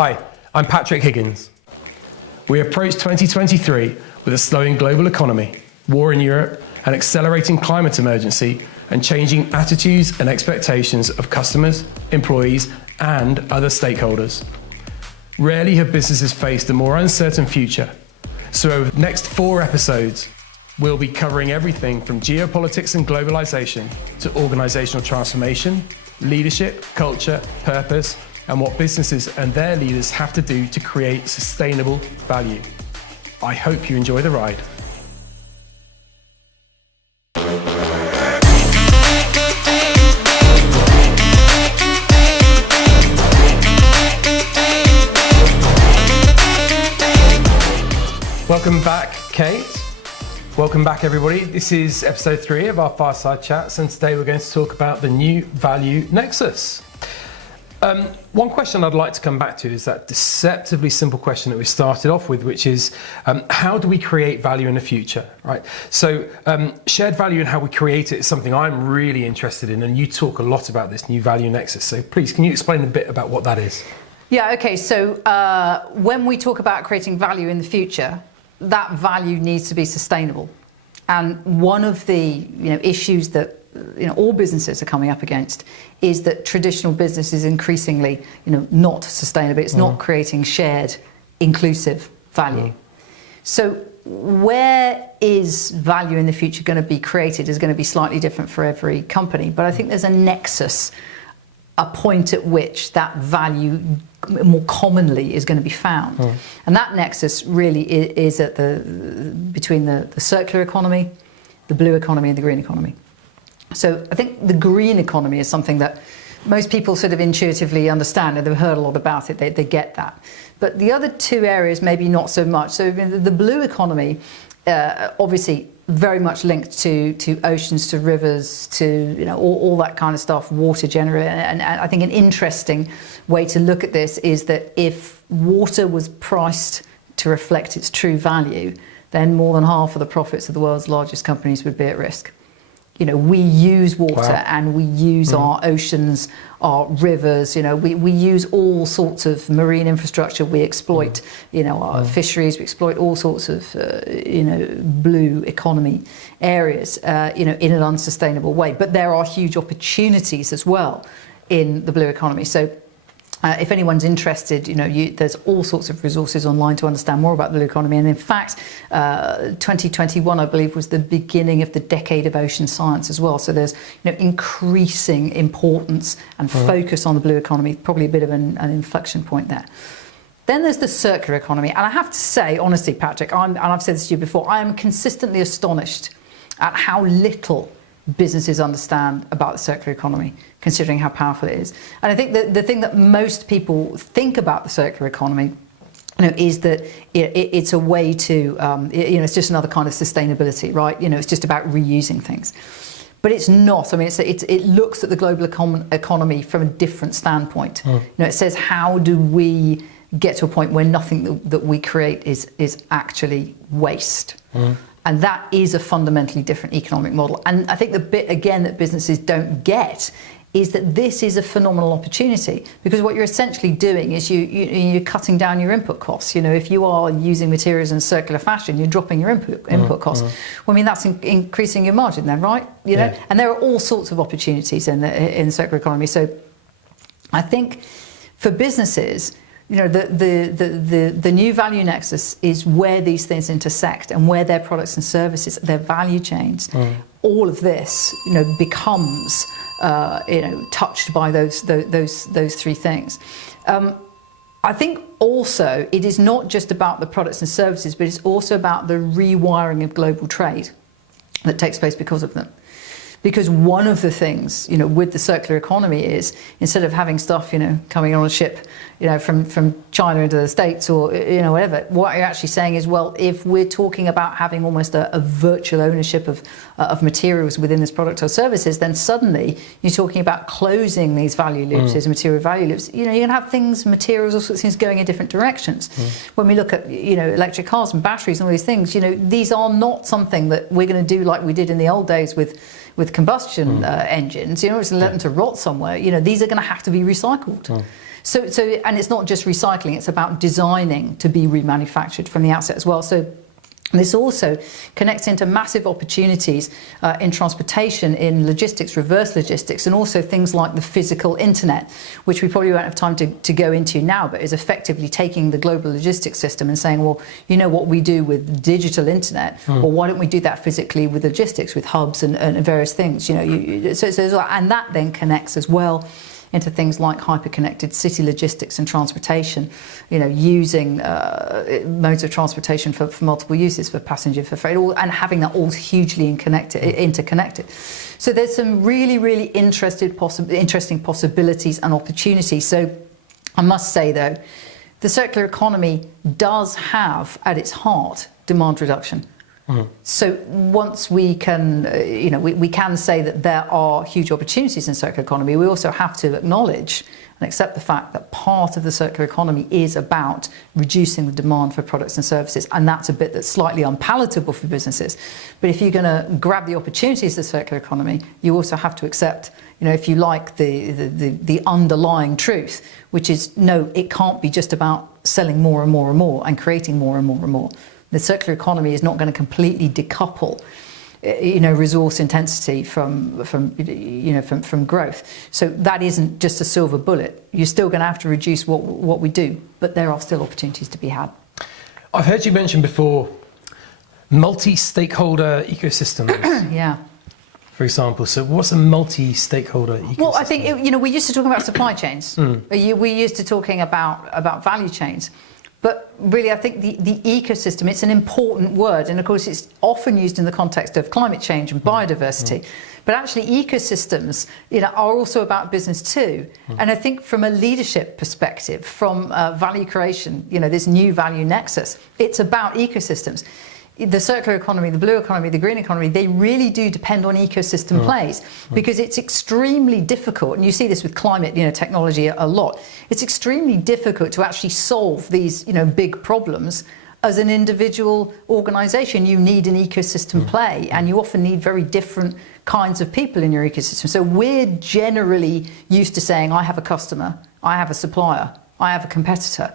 Hi, I'm Patrick Higgins. We approach 2023 with a slowing global economy, war in Europe, an accelerating climate emergency, and changing attitudes and expectations of customers, employees, and other stakeholders. Rarely have businesses faced a more uncertain future. So over the next 4 episodes, we'll be covering everything from geopolitics and globalization to organizational transformation, leadership, culture, purpose, and what businesses and their leaders have to do to create sustainable value. I hope you enjoy the ride. Welcome back, Kate. Welcome back, everybody. This is episode 3 of our Fireside Chats, and today we're going to talk about the new Value Nexus. One question I'd like to come back to is that deceptively simple question that we started off with, which is how do we create value in the future, right? So shared value and how we create it is something I'm really interested in, and you talk a lot about this new Value Nexus. So please, can you explain a bit about what that is? Yeah, okay, so when we talk about creating value in the future, that value needs to be sustainable. And one of the issues that all businesses are coming up against is that traditional business is increasingly not sustainable. It's not creating shared, inclusive value. So where is value in the future going to be created is going to be slightly different for every company. But I think there's a nexus, a point at which that value more commonly is going to be found. And that nexus really is at between the circular economy, the blue economy, and the green economy. So I think the green economy is something that most people sort of intuitively understand, and they've heard a lot about it, they get that. But the other 2 areas maybe not so much. So the blue economy, obviously very much linked to oceans, to rivers, to all that kind of stuff, water generally. And I think an interesting way to look at this is that if water was priced to reflect its true value, then more than half of the profits of the world's largest companies would be at risk. We use water and we use our oceans, our rivers, we use all sorts of marine infrastructure, we exploit, our fisheries, we exploit all sorts of, blue economy areas, in an unsustainable way. But there are huge opportunities as well in the blue economy. So if anyone's interested, there's all sorts of resources online to understand more about the blue economy. And in fact, 2021, I believe, was the beginning of the decade of ocean science as well. So there's increasing importance and focus on the blue economy, probably a bit of an inflection point there. Then there's the circular economy. And I have to say, honestly, Patrick, and I've said this to you before, I am consistently astonished at how little businesses understand about the circular economy, considering how powerful it is. And I think that the thing that most people think about the circular economy is that it's a way to, it's just another kind of sustainability, right? It's just about reusing things. But it's not. I mean, it looks at the global economy from a different standpoint. It says, how do we get to a point where nothing that we create is actually waste? And that is a fundamentally different economic model. And I think the bit, again, that businesses don't get is that this is a phenomenal opportunity, because what you're essentially doing is you're cutting down your input costs. If you are using materials in a circular fashion, you're dropping your input costs. Well, I mean, that's increasing your margin then, right? And there are all sorts of opportunities in the circular economy. So I think for businesses, the new value nexus is where these things intersect and where their products and services, their value chains, all of this, becomes, touched by those 3 things. I think also it is not just about the products and services, but it's also about the rewiring of global trade that takes place because of them. Because one of the things, with the circular economy is, instead of having stuff, coming on a ship, from China into the States or, whatever, what you're actually saying is, well, if we're talking about having almost a virtual ownership of materials within this product or services, then suddenly you're talking about closing these value loops, these material value loops. You're going to have things, materials, all sorts of things going in different directions. When we look at, electric cars and batteries and all these things, these are not something that we're going to do like we did in the old days with combustion engines, it's let them to rot somewhere. These are going to have to be recycled. And it's not just recycling, it's about designing to be remanufactured from the outset as well. So this also connects into massive opportunities in transportation, in logistics, reverse logistics, and also things like the physical internet, which we probably won't have time to go into now, but is effectively taking the global logistics system and saying, well, you know what we do with digital internet, well, why don't we do that physically with logistics, with hubs and various things, and that then connects as well into things like hyper-connected city logistics and transportation, using modes of transportation for multiple uses, for passenger, for freight, and having that all hugely interconnected. So there's some really, really interesting possibilities and opportunities. So I must say, though, the circular economy does have at its heart demand reduction. So once we can, we can say that there are huge opportunities in circular economy, we also have to acknowledge and accept the fact that part of the circular economy is about reducing the demand for products and services, and that's a bit that's slightly unpalatable for businesses. But if you're going to grab the opportunities of the circular economy, you also have to accept, if you like, the underlying truth, which is, no, it can't be just about selling more and more and more and creating more and more and more. The circular economy is not going to completely decouple, resource intensity from growth. So that isn't just a silver bullet. You're still going to have to reduce what we do, but there are still opportunities to be had. I've heard you mention before multi-stakeholder ecosystems. Yeah. For example, so what's a multi-stakeholder ecosystem? Well, I think we used to talk about supply chains. We used to talking about value chains. But really, I think the ecosystem, it's an important word. And of course, it's often used in the context of climate change and biodiversity. But actually, ecosystems, are also about business too. And I think from a leadership perspective, from value creation, this new value nexus, it's about ecosystems. The circular economy, the blue economy, the green economy, they really do depend on ecosystem plays, because it's extremely difficult, and you see this with climate, technology a lot. It's extremely difficult to actually solve these, big problems as an individual organization. You need an ecosystem play, and you often need very different kinds of people in your ecosystem. So we're generally used to saying, I have a customer, I have a supplier, I have a competitor.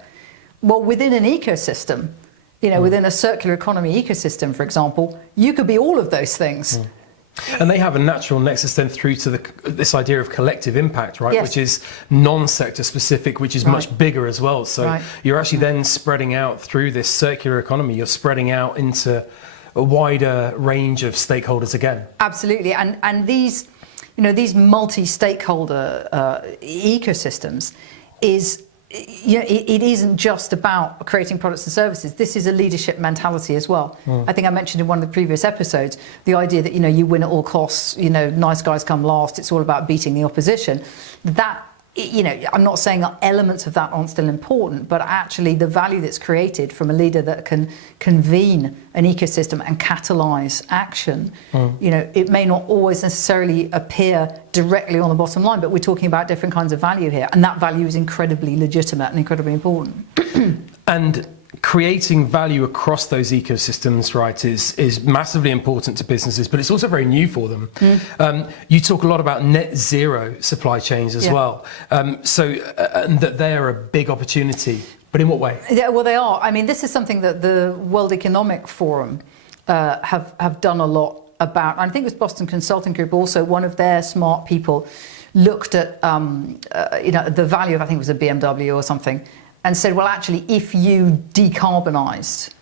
Well, within an ecosystem, within a circular economy ecosystem, for example, you could be all of those things. And they have a natural nexus then through to this idea of collective impact, right? Yes. Which is non-sector specific, which is much bigger as well. So you're actually then spreading out through this circular economy. You're spreading out into a wider range of stakeholders again. Absolutely. And these, these multi-stakeholder ecosystems is, it isn't just about creating products and services. This is a leadership mentality as well. I think I mentioned in one of the previous episodes the idea that you win at all costs. Nice guys come last. It's all about beating the opposition. That I'm not saying that elements of that aren't still important, but actually the value that's created from a leader that can convene an ecosystem and catalyse action, it may not always necessarily appear directly on the bottom line, but we're talking about different kinds of value here, and that value is incredibly legitimate and incredibly important. And creating value across those ecosystems, right, is massively important to businesses, but it's also very new for them. You talk a lot about net zero supply chains as well. So and that they are a big opportunity, but in what way? Yeah, well, they are. I mean, this is something that the World Economic Forum have done a lot about. I think it was Boston Consulting Group also, one of their smart people looked at the value of, I think it was a BMW or something, and said, well, actually, if you decarbonised,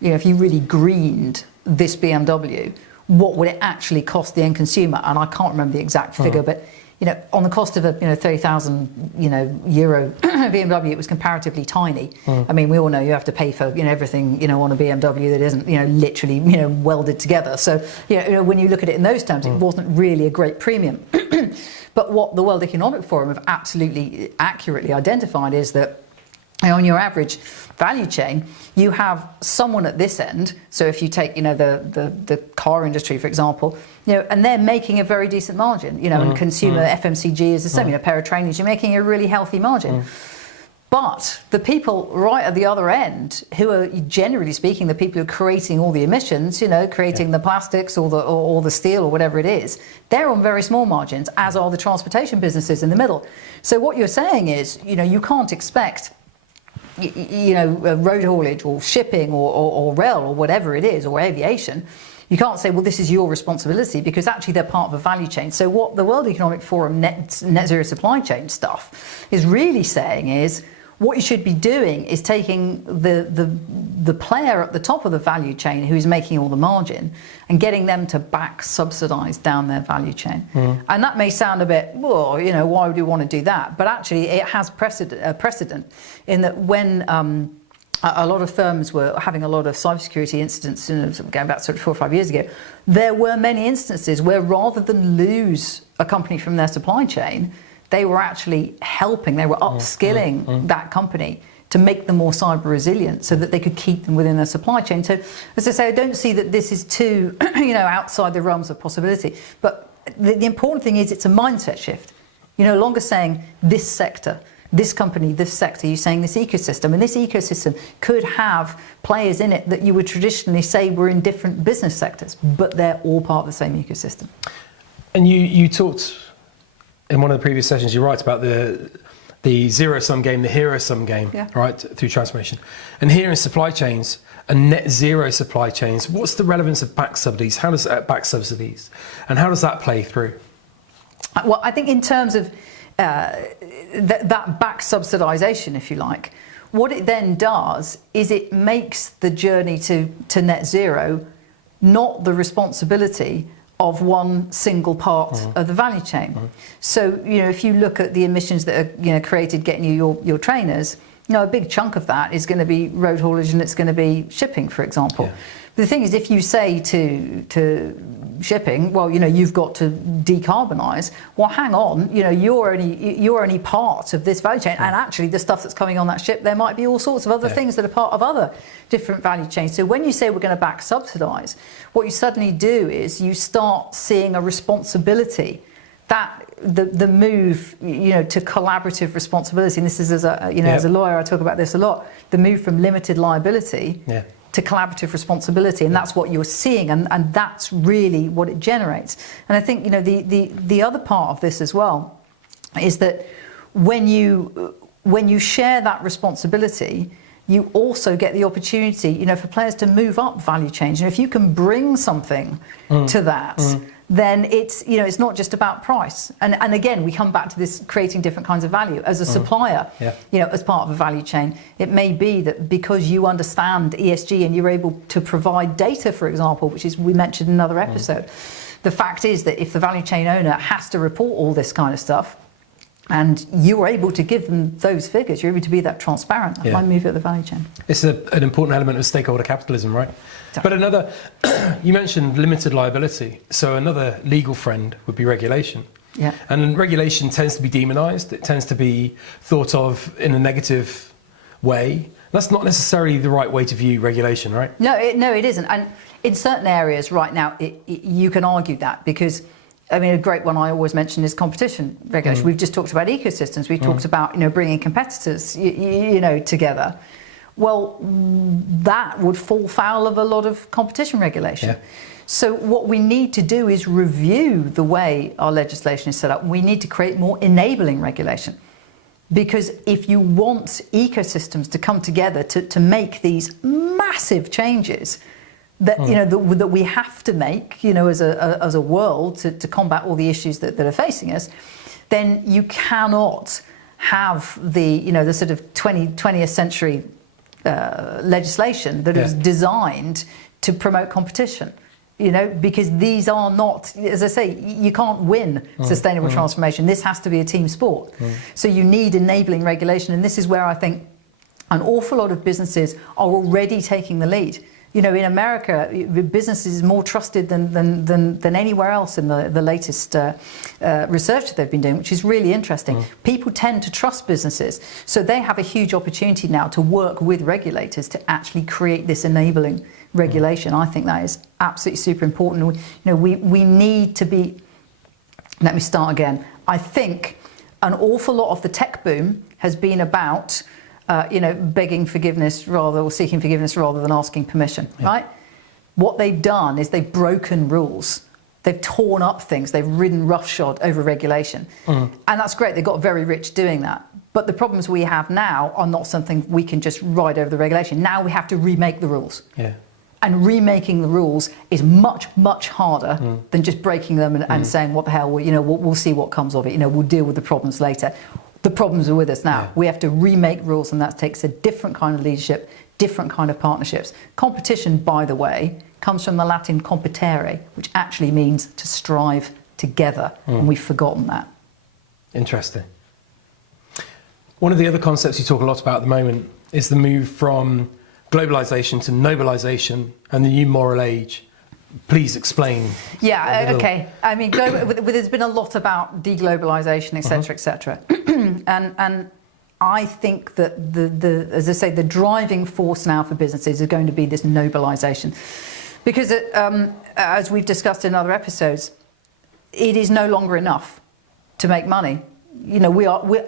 if you really greened this BMW, what would it actually cost the end consumer? And I can't remember the exact figure, but on the cost of a 30,000 euro BMW, it was comparatively tiny. I mean, we all know you have to pay for everything on a BMW that isn't literally welded together. So when you look at it in those terms, it wasn't really a great premium. But what the World Economic Forum have absolutely accurately identified is that on your average value chain, you have someone at this end. So if you take, the car industry, for example, and they're making a very decent margin, and consumer FMCG is the same. A pair of trainers, you're making a really healthy margin. But the people right at the other end, who are generally speaking the people who are creating all the emissions, creating the plastics or the steel or whatever it is, they're on very small margins, as are the transportation businesses in the middle. So what you're saying is, you can't expect road haulage or shipping or rail or whatever it is, or aviation. You can't say, well, this is your responsibility, because actually they're part of a value chain. So what the World Economic Forum net zero supply chain stuff is really saying is, what you should be doing is taking the player at the top of the value chain who's making all the margin and getting them to back subsidize down their value chain. And that may sound a bit, well, why would you want to do that? But actually it has precedent in that when a lot of firms were having a lot of cybersecurity incidents, going back sort of 4 or 5 years ago, there were many instances where rather than lose a company from their supply chain, they were actually helping, they were upskilling that company to make them more cyber resilient so that they could keep them within their supply chain. So, as I say, I don't see that this is too, outside the realms of possibility. But the important thing is it's a mindset shift. You're no longer saying this sector, this company, this sector, you're saying this ecosystem, and this ecosystem could have players in it that you would traditionally say were in different business sectors, but they're all part of the same ecosystem. And you talked in one of the previous sessions, you write about the zero-sum game, the hero-sum game, right, through transformation. And here in supply chains and net zero supply chains, what's the relevance of back subsidies? How does back subsidies, and how does that play through? Well, I think in terms of that back subsidization, if you like, what it then does is it makes the journey to net zero not the responsibility of one single part of the value chain. So, if you look at the emissions that are created getting you your trainers, a big chunk of that is going to be road haulage and it's going to be shipping, for example. But the thing is, if you say to shipping, well, you've got to decarbonise. Well, hang on, you're only part of this value chain, and actually the stuff that's coming on that ship, there might be all sorts of other things that are part of other different value chains. So when you say we're going to back subsidise, what you suddenly do is you start seeing a responsibility, that the move to collaborative responsibility. And this is as a lawyer, I talk about this a lot. The move from limited liability to collaborative responsibility, and that's what you're seeing, and that's really what it generates. And I think the other part of this as well is that when you share that responsibility, you also get the opportunity, for players to move up value chains. If you can bring something to that, then it's not just about price. And again, we come back to this creating different kinds of value. As a supplier, as part of a value chain, it may be that because you understand ESG and you're able to provide data, for example, which is we mentioned in another episode, the fact is that if the value chain owner has to report all this kind of stuff, and you're able to give them those figures, you're able to be that transparent, that might move up the value chain. It's an important element of stakeholder capitalism, right? But another, you mentioned limited liability, so another legal friend would be regulation. And regulation tends to be demonized, it tends to be thought of in a negative way. That's not necessarily the right way to view regulation, right? No, it isn't. And in certain areas right now, you can argue that, because a great one I always mention is competition regulation. We've just talked about ecosystems. We've talked about bringing competitors together. Well, that would fall foul of a lot of competition regulation. So what we need to do is review the way our legislation is set up. We need to create more enabling regulation, because if you want ecosystems to come together to make these massive changes that that we have to make as a world to combat all the issues that are facing us, then you cannot have the sort of 20th century legislation that is designed to promote competition. Because these are not, as I say, you can't win sustainable transformation. This has to be a team sport. So you need enabling regulation, and this is where I think an awful lot of businesses are already taking the lead. In America, business is more trusted than anywhere else in the latest research that they've been doing, which is really interesting. People tend to trust businesses, so they have a huge opportunity now to work with regulators to actually create this enabling regulation. I think that is absolutely super important. We need to be. Let me start again. I think an awful lot of the tech boom has been about begging forgiveness or seeking forgiveness rather than asking permission, right? What they've done is they've broken rules. They've torn up things. They've ridden roughshod over regulation. And that's great. They got very rich doing that. But the problems we have now are not something we can just ride over the regulation. Now we have to remake the rules. Yeah. And remaking the rules is much, much harder than just breaking them and saying, what the hell, we'll see what comes of it. We'll deal with the problems later. The problems are with us now. We have to remake rules, and that takes a different kind of leadership, different kind of partnerships. Competition, by the way, comes from the Latin competere, which actually means to strive together, and we've forgotten that. Interesting. One of the other concepts you talk a lot about at the moment is the move from globalization to nobilization and the new moral age. Please explain. Yeah, okay. I mean, there's been a lot about deglobalization, etc., etc. And I think that as I say, the driving force now for businesses is going to be this nobilization, because as we've discussed in other episodes, it is no longer enough to make money.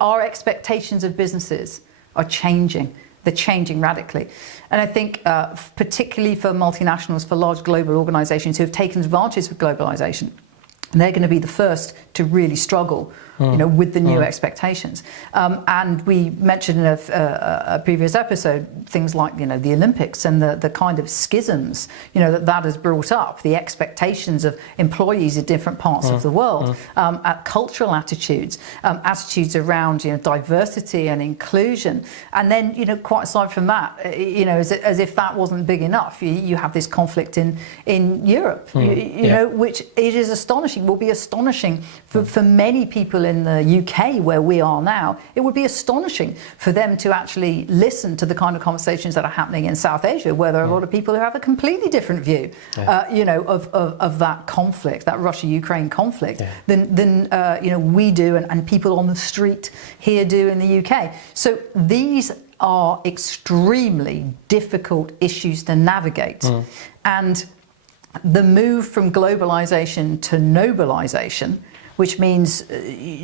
Our expectations of businesses are changing. They're changing radically. And I think particularly for multinationals, for large global organizations who have taken advantage of globalization, they're going to be the first to really struggle with the new expectations. And we mentioned in a previous episode things like the Olympics and the kind of schisms that has brought up, the expectations of employees in different parts of the world, cultural attitudes, attitudes around diversity and inclusion, and then quite aside from that, as if that wasn't big enough, you have this conflict in Europe, which it is astonishing, will be astonishing for many people in the UK where we are now. It would be astonishing for them to actually listen to the kind of conversations that are happening in South Asia, where there are a lot of people who have a completely different view, of that conflict, that Russia-Ukraine conflict, than we do and people on the street here do in the UK. So these are extremely difficult issues to navigate, and the move from globalization to nobilization, which means,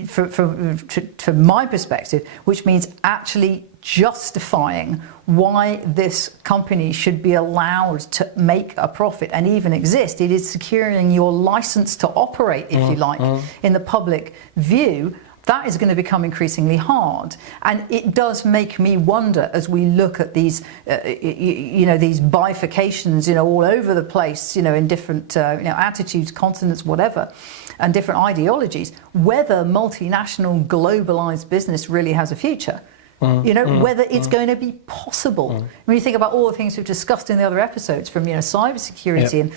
from my perspective, which means actually justifying why this company should be allowed to make a profit and even exist. It is securing your license to operate, if you like, in the public view. That is going to become increasingly hard, and it does make me wonder as we look at these, these bifurcations, all over the place, in different, attitudes, continents, whatever, and different ideologies, whether multinational, globalized business really has a future. Whether it's going to be possible. When you think about all the things we've discussed in the other episodes, from cybersecurity and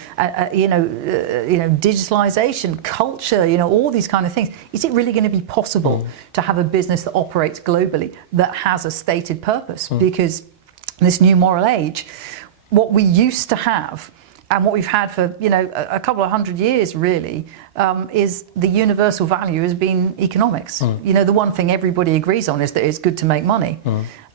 digitalization, culture, all these kind of things, is it really going to be possible to have a business that operates globally that has a stated purpose? Because this new moral age, what we used to have, and what we've had for a couple of hundred years really, is the universal value has been economics. The one thing everybody agrees on is that it's good to make money,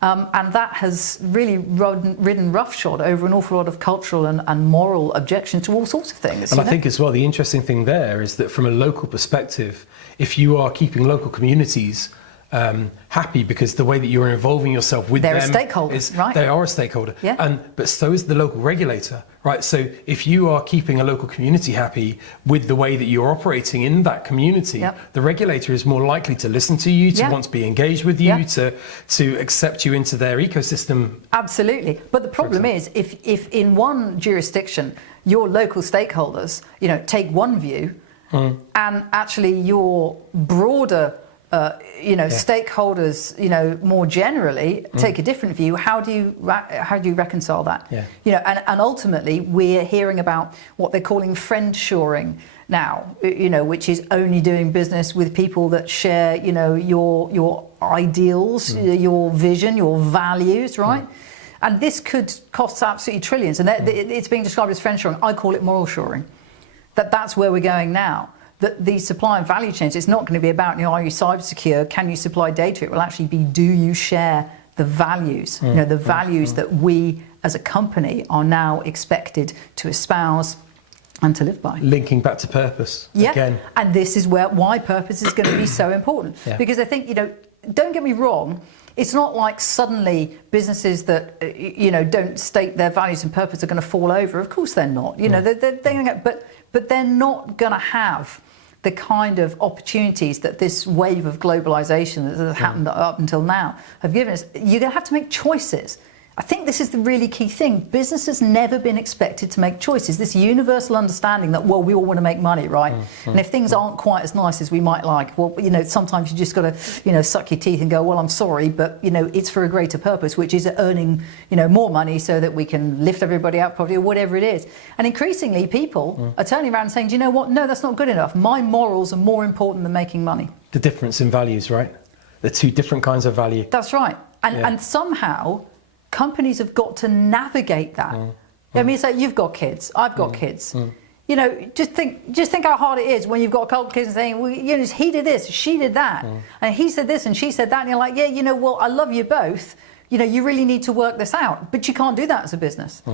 and that has really ridden roughshod over an awful lot of cultural and moral objections to all sorts of things. And I think as well, the interesting thing there is that from a local perspective, if you are keeping local communities happy, because the way that you're involving yourself with them, they're a stakeholder, right? They are a stakeholder, yeah. But so is the local regulator, right? So if you are keeping a local community happy with the way that you're operating in that community, the regulator is more likely to listen to you, to want to be engaged with you, to accept you into their ecosystem. Absolutely, but the problem is if in one jurisdiction your local stakeholders, take one view, and actually your broader stakeholders, more generally take a different view. How do you reconcile that? And ultimately, we're hearing about what they're calling friend shoring now. Which is only doing business with people that share, your ideals, your vision, your values, right? And this could cost absolutely trillions. And it's being described as friend shoring. I call it moral shoring. That's where we're going now. That the supply and value chains, it's not going to be about, are you cyber secure? Can you supply data? It will actually be, do you share the values? The values that we as a company are now expected to espouse and to live by. Linking back to purpose again. And this is why purpose is going to be so important. Because I think, don't get me wrong, it's not like suddenly businesses that don't state their values and purpose are going to fall over. Of course they're not. They're going to but they're not going to have the kind of opportunities that this wave of globalization that has happened up until now have given us. You're going to have to make choices. I think this is the really key thing. Business has never been expected to make choices. This universal understanding that, well, we all want to make money, right? And if things aren't quite as nice as we might like, well, sometimes you just got to, suck your teeth and go, well, I'm sorry, but, it's for a greater purpose, which is earning, more money so that we can lift everybody out properly or whatever it is. And increasingly people are turning around and saying, do you know what? No, that's not good enough. My morals are more important than making money. The difference in values, right? The two different kinds of value. That's right. And somehow companies have got to navigate that. I mean, so you've got kids, I've got kids. Just think how hard it is when you've got a couple of kids and saying, well, he did this, she did that, and he said this and she said that, and you're like, yeah, well, I love you both. You really need to work this out, but you can't do that as a business.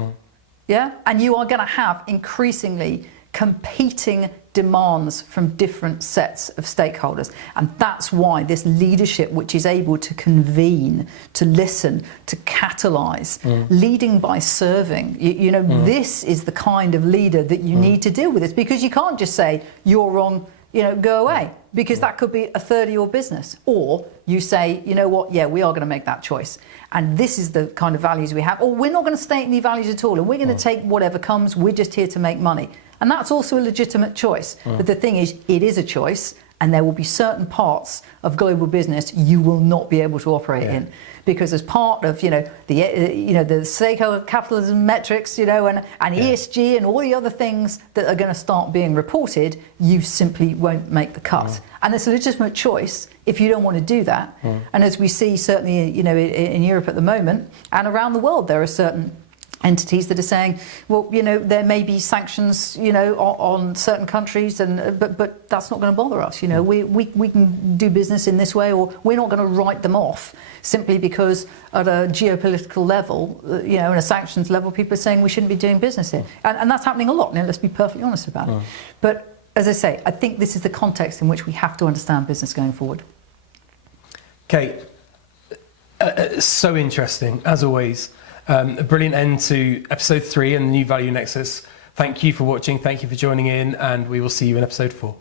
Yeah, and you are going to have increasingly competing demands from different sets of stakeholders, and that's why this leadership, which is able to convene, to listen, to catalyze, leading by serving, this is the kind of leader that you need to deal with this, because you can't just say you're wrong, go away, because that could be a third of your business. Or you say, you know what, yeah, we are going to make that choice, and this is the kind of values we have, or we're not going to state any values at all, and we're going to take whatever comes, we're just here to make money. And that's also a legitimate choice. But the thing is, it is a choice, and there will be certain parts of global business you will not be able to operate in, because as part of the stakeholder capitalism metrics, and ESG and all the other things that are going to start being reported, you simply won't make the cut. And it's a legitimate choice if you don't want to do that. And as we see, certainly, in Europe at the moment and around the world, there are certain entities that are saying, well, there may be sanctions, on certain countries, but that's not going to bother us. We can do business in this way, or we're not going to write them off simply because at a geopolitical level, and a sanctions level, people are saying we shouldn't be doing business here, and that's happening a lot. Let's be perfectly honest about it. But as I say, I think this is the context in which we have to understand business going forward. Kate, so interesting as always. A brilliant end to episode 3 and the new Value Nexus. Thank you for watching. Thank you for joining in, and we will see you in episode 4.